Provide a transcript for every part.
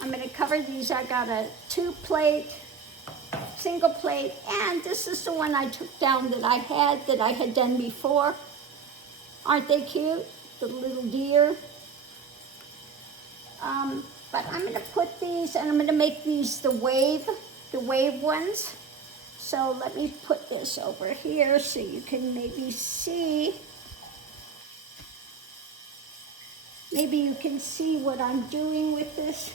I'm going to cover these. I got a 2-plate, single plate, and this is the one I took down that I had done before. Aren't they cute? The little deer. But I'm going to put these, and I'm going to make these the wave ones. So let me put this over here so you can maybe see. Maybe you can see what I'm doing with this.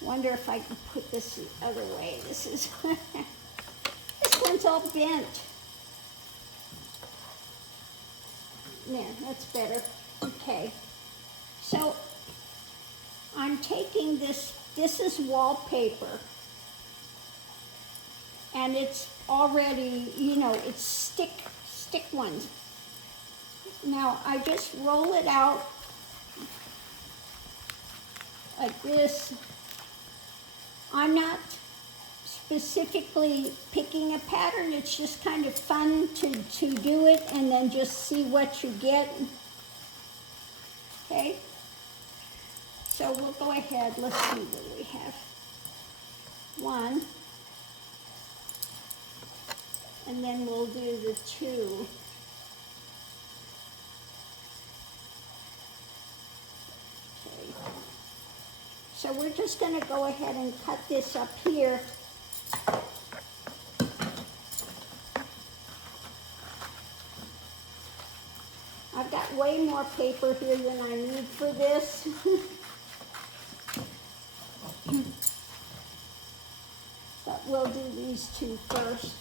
Wonder if I can put this the other way. This is, this one's all bent. Yeah, that's better. Okay. So I'm taking this is wallpaper. And it's already, you know, it's stick ones. Now I just roll it out like this. I'm not specifically picking a pattern. It's just kind of fun to do it and then just see what you get. Okay. So we'll go ahead. Let's see what we have. 1. And then we'll do the 2. Okay. So we're just going to go ahead and cut this up here. I've got way more paper here than I need for this. But we'll do these 2 first.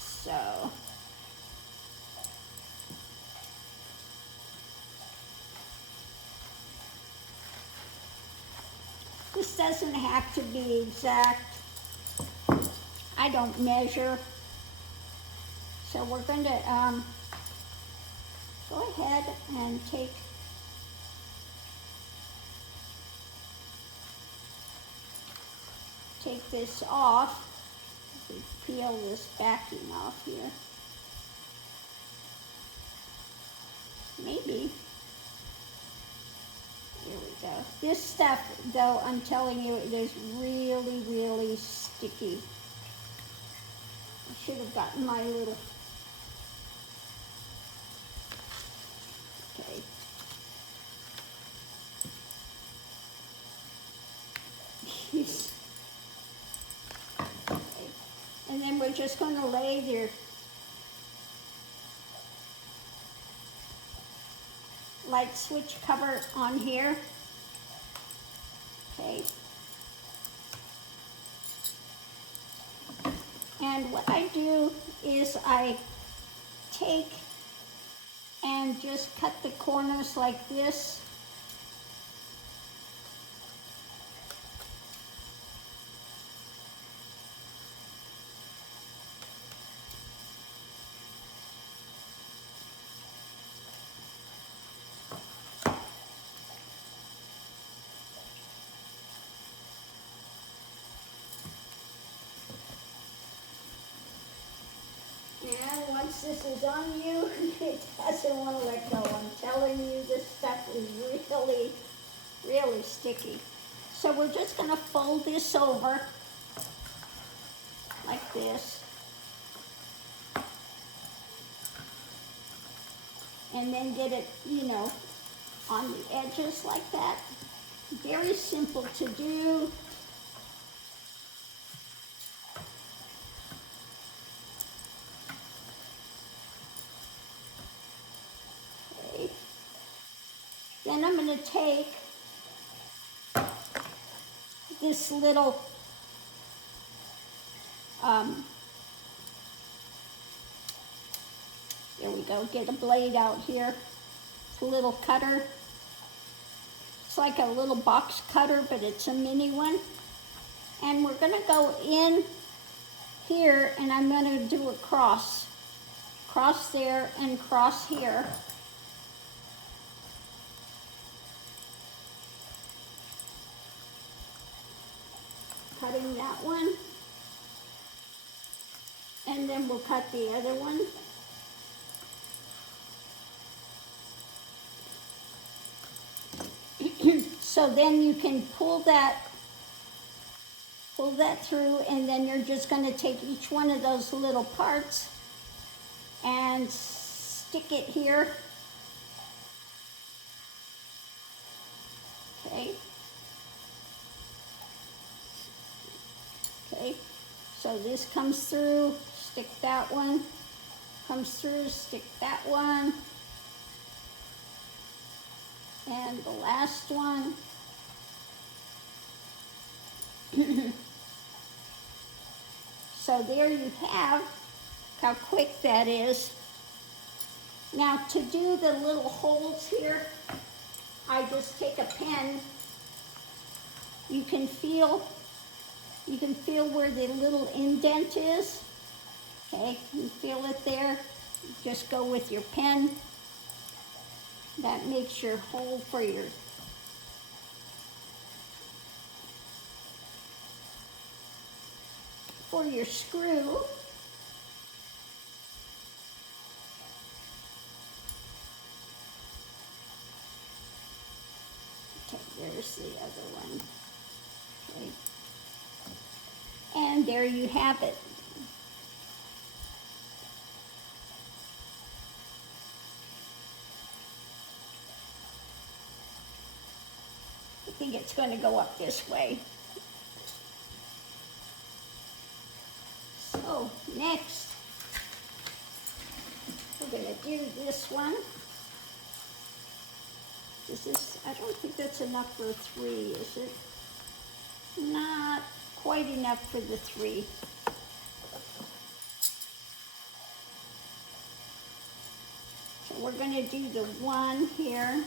So this doesn't have to be exact. I don't measure. So we're going to go ahead and take this off. We peel this backing off here. Maybe. There we go. This stuff, though, I'm telling you, it is really, really sticky. I should have gotten my little... Okay. Okay. And then we're just going to lay their light switch cover on here. Okay. And what I do is I take and just cut the corners like this. And once this is on you, it doesn't want to let go. I'm telling you, this stuff is really, really sticky. So we're just going to fold this over like this. And then get it, you know, on the edges like that. Very simple to do. Then I'm going to take this little there we go, get a blade out here. It's a little cutter. It's like a little box cutter, but it's a mini one. And we're going to go in here, and I'm going to do a cross. Cross there and cross here. Cutting that one, and then we'll cut the other one. So then you can pull that through, and then you're just going to take each one of those little parts and stick it here. Okay. Okay. So this comes through, stick that one. Comes through, stick that one. And the last one. So there you have how quick that is. Now to do the little holes here, I just take a pen. You can feel where the little indent is. Okay, you feel it there. Just go with your pen. That makes your hole for your screw. Okay, there's the other one. Okay. And there you have it. I think it's going to go up this way. So next, we're going to do this one. I don't think that's enough for 3, is it? Not quite enough for the 3. So we're going to do the 1 here.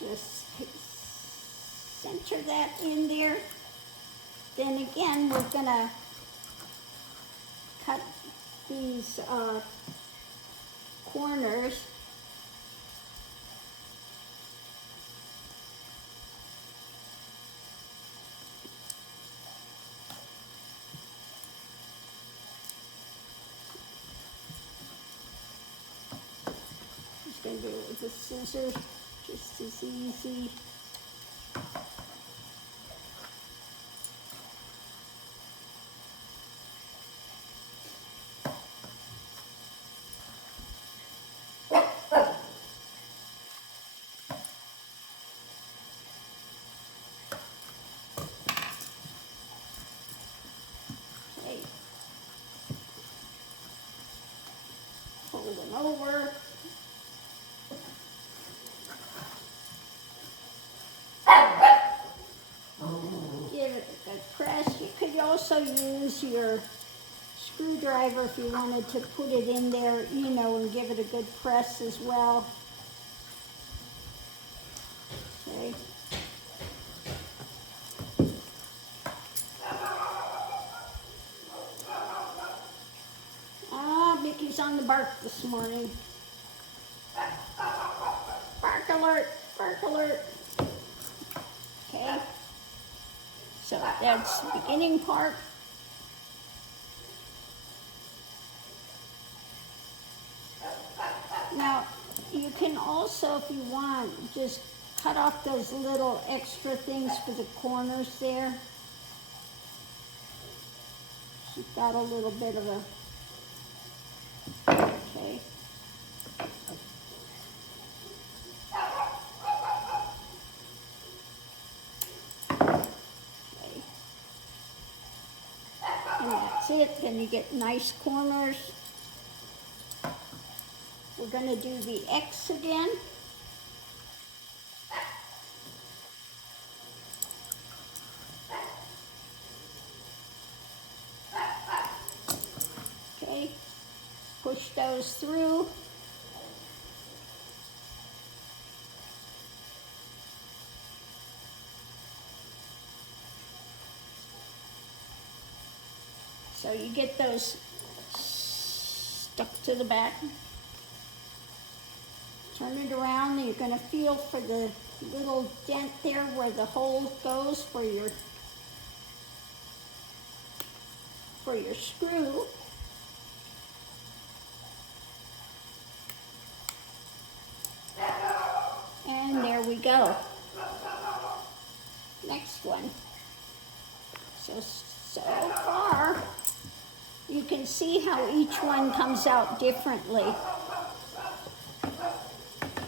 Just center that in there. Then again, we're going to cut these corners. Just going to do it with the scissors. Just as easy. Okay. Fold them over. Give it a good press. You could also use your screwdriver if you wanted to put it in there, and give it a good press as well. Okay. Mickey's on the bark this morning. Bark alert, bark alert. Okay. So that's the beginning part. Now, you can also, if you want, just cut off those little extra things for the corners there. She's got a little bit of a, okay. it, then you get nice corners. We're going to do the X again. Okay, push those through. So you get those stuck to the back. Turn it around, and you're going to feel for the little dent there where the hole goes for your screw. And there we go. Next one. So far, you can see how each one comes out differently.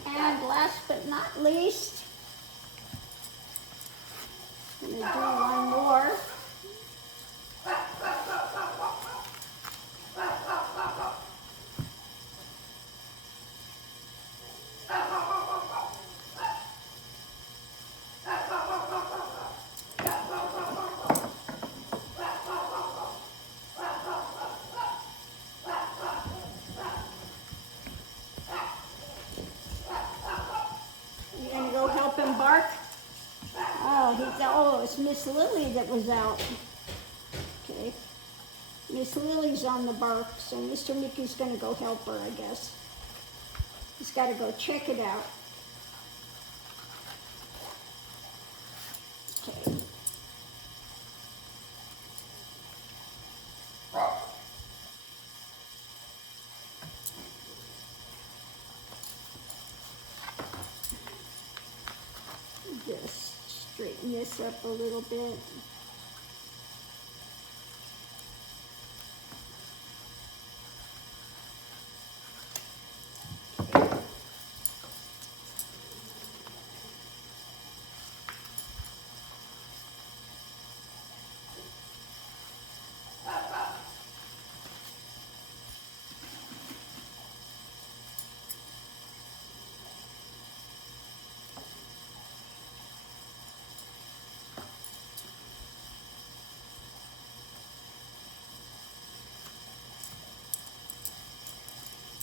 And last but not least, I'm going to do one more. Oh, it's Miss Lily that was out. Okay. Miss Lily's on the bark, so Mr. Mickey's going to go help her, I guess. He's got to go check it out. Okay. Just straighten this up a little bit.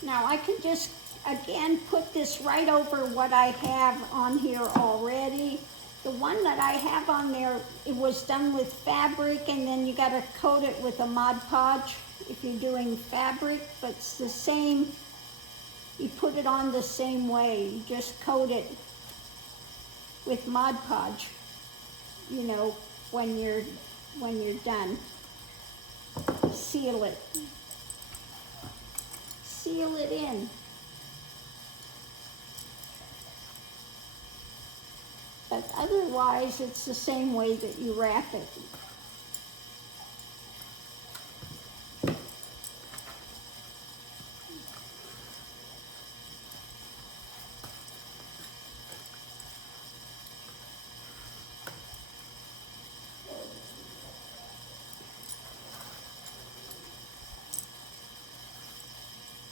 Now I can just, again, put this right over what I have on here already. The one that I have on there, it was done with fabric, and then you got to coat it with a Mod Podge if you're doing fabric, but it's the same. You put it on the same way. You just coat it with Mod Podge, you know, when you're done. Seal it. Seal it in. But otherwise, it's the same way that you wrap it.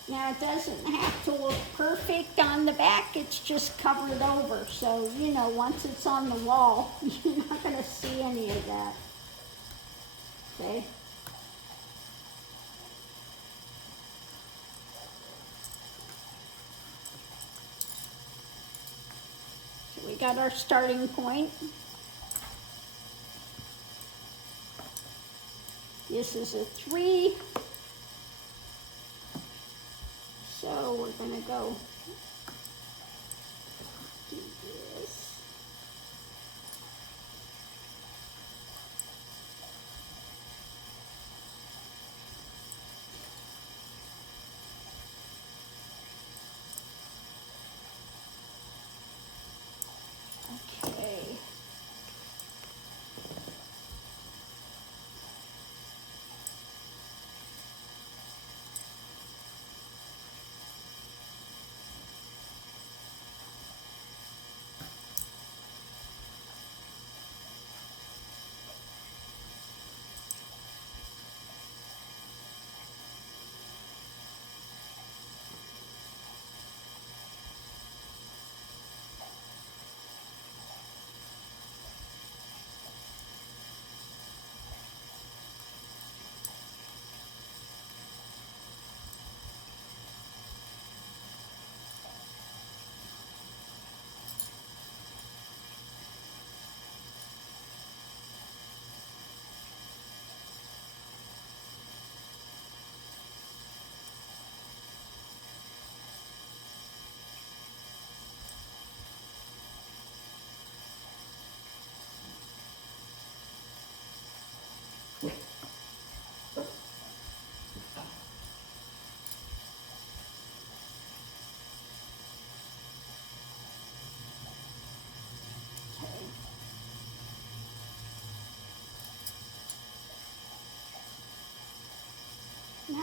Now, it doesn't have to look perfect on the back, it's just covered over. So, you know, once it's on the wall, you're not going to see any of that. Okay? So we got our starting point. This is a 3. So we're going to go do this. Okay.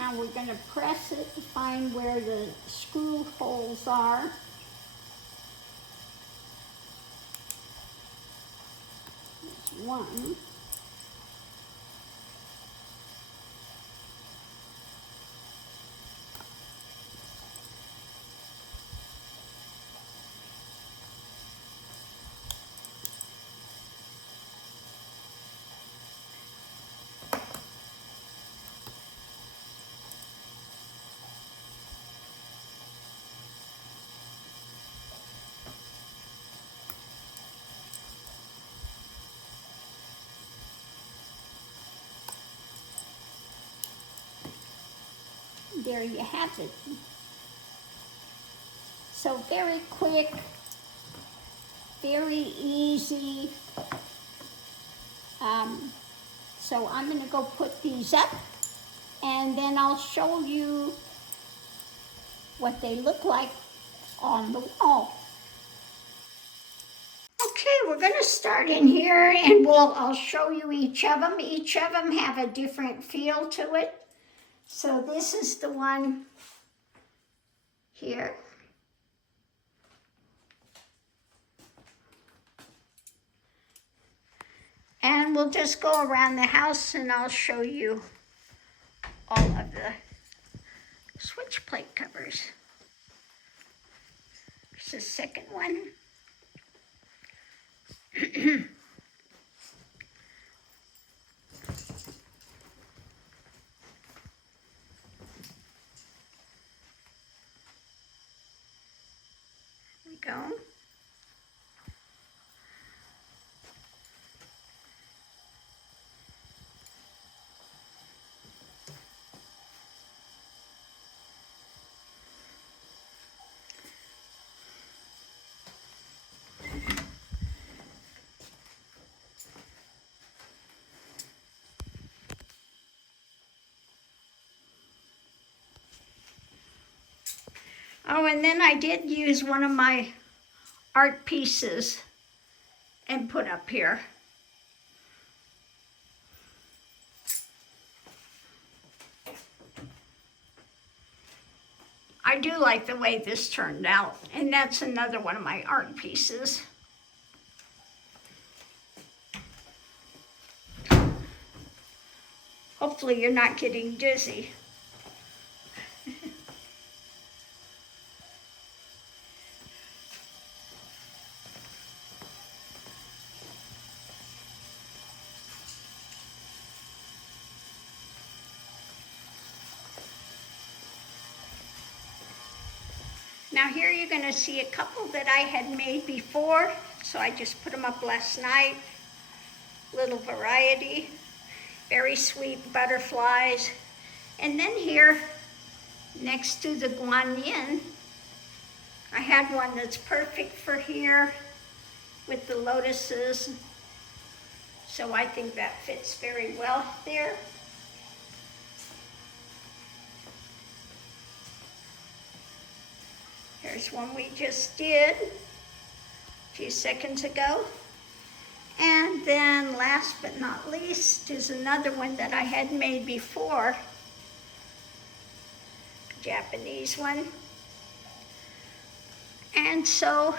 Now we're going to press it to find where the screw holes are. There's one. There you have it. So very quick, very easy. So I'm going to go put these up, and then I'll show you what they look like on the wall. Okay, we're going to start in here, and I'll show you each of them. Each of them have a different feel to it. So this is the one here. And we'll just go around the house and I'll show you all of the switch plate covers. Here's the second one. Go. Oh, and then I did use one of my art pieces and put up here. I do like the way this turned out, and that's another one of my art pieces. Hopefully you're not getting dizzy. Now here you're going to see a couple that I had made before, so I just put them up last night. Little variety, very sweet butterflies. And then here, next to the guan yin, I had one that's perfect for here with the lotuses. So I think that fits very well there. Here's one we just did a few seconds ago. And then last but not least is another one that I had made before, Japanese one. And so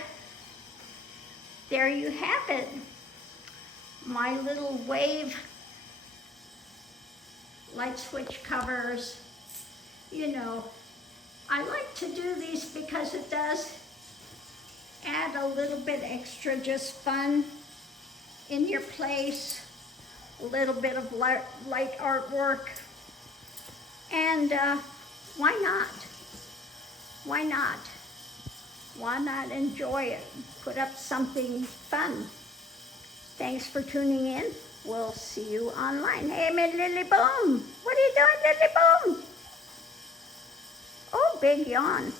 there you have it, my little wave light switch covers. You know, I like to do these because it does add a little bit extra just fun in your place, a little bit of light artwork, and why not? Why not? Why not enjoy it? Put up something fun. Thanks for tuning in. We'll see you online. Hey, Lily Boom. What are you doing, Lily Boom? Oh, big yawn.